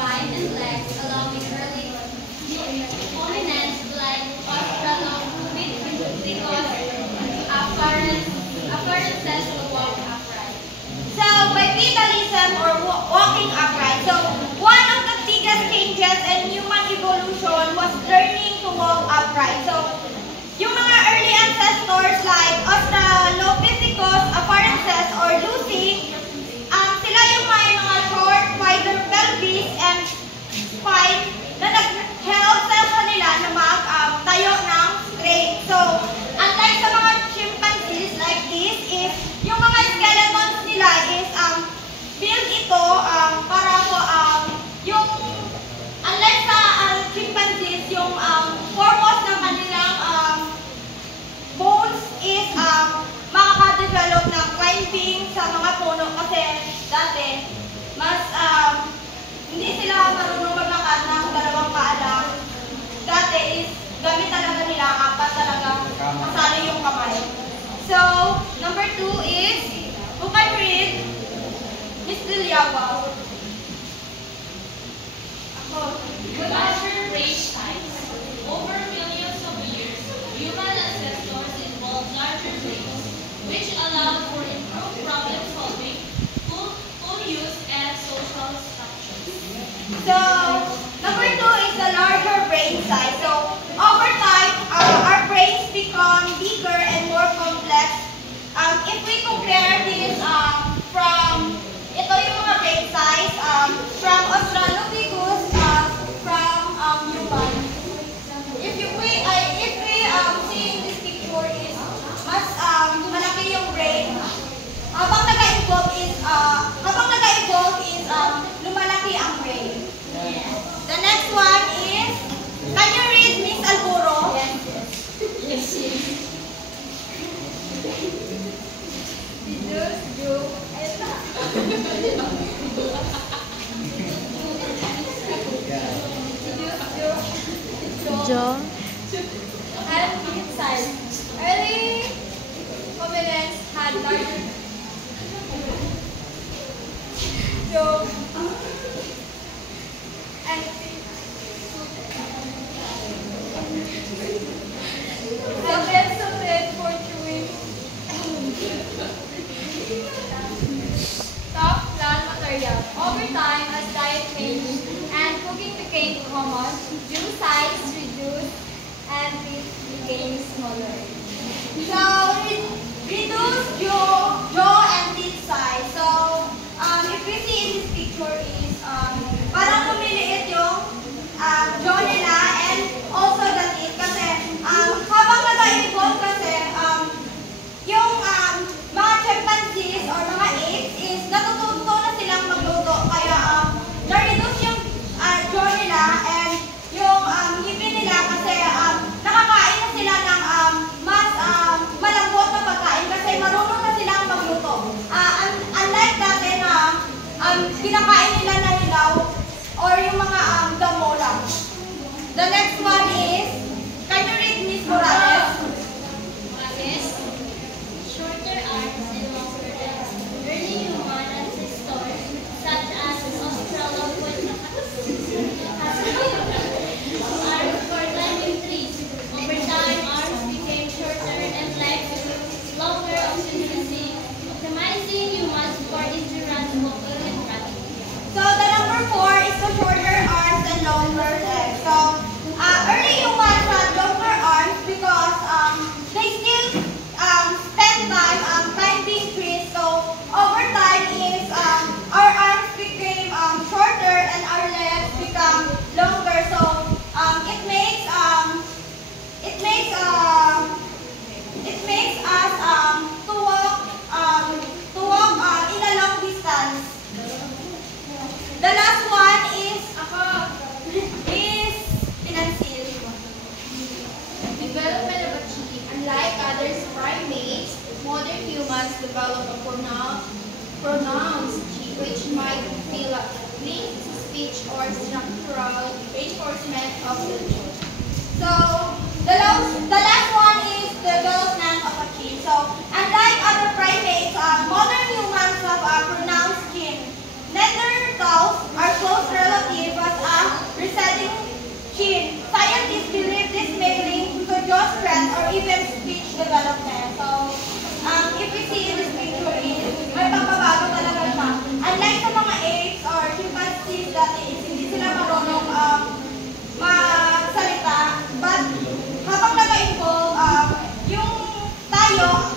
spine and legs, allowing early hominins like Australopithecus appearances to walk upright. So, bipedalism or walking upright. So, one of the biggest changes in human evolution was learning to walk upright. So, yung mga early ancestors like Australopithecus apparensis or Lucy, sila yung may mga short, wider pelvis and spine na nag-help sa kanila na mag-tayo ng straight. So, unlike sa mga chimpanzees like this, is yung mga skeletons nila is built ito para po yung unlike sa chimpanzees, yung purpose ng kanilang bones is makaka-develop ng climbing sa mga puno kasi dati mas hindi sila marunong maglakad ng dalawang paa lang. Dati is gamit talaga nila apat talaga kasali yung kamay. So, number 2 is who can read? Miss Diliaba. Ako. With larger brain size, over millions of years, human ancestors evolved larger brains, which allowed for improved problem solving, tool use, and social structures. So, number 2 is the larger brain size. So, over time, our brains become bigger and more complex. If we compare this ito yung mga brain size, from Australopithecus, from human. If we see in this picture is mas malaki yung brain. Habang nag-evolve is lumalaki ang brain. The next one is, can you read Miss Alburo? Yes. John. And size. Early hominins had larger. So, and suited for chewing tough plant material. Over time, as diet changed and cooking became common, due size reduced and it became smaller. So, reduced jaw and teeth size. So, if we see in this picture is parang lumiliit yung jaw nila and also the teeth kasi habang nag-evolve kasi yung mga chimpanzees or mga apes is natututo na silang magluto kaya na-reduce yung jaw nila and yung ngipin nila kasi nakakain na sila ng mas malambot na pagkain kasi marunong na silang magluto. Unlike dati na kinakain nila na hilaw or yung mga damo lang. The next one is, can you read Miss Morales? Shorter arms and longer legs. Early human ancestors, such as Australopithecus, arms for climbing trees. Over time, arms became shorter and legs longer, optimizing humans for endurance, walking, and running. So the number 4 is the shorter arms and longer legs. So early humans had longer arms because they still spend time climbing trees. So over time is our arms became shorter and our legs become longer. So it makes us to walk in a long distance. The last one is pinansil. Development of achieving. Unlike other primates, modern humans develop a pronounced G, which might be linked to speech or structural reinforcement of the jaw. So the last one is the development of a chin. So unlike other primates, modern humans have a pronounced chin. Neanderthals are close relatives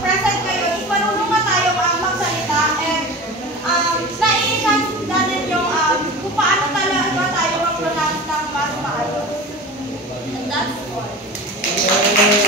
present ngayon, is marunong na tayong magsalita and nai-enhance natin yung kung paano talaga tayo mag-pronounce ng mas maayos. And that's all.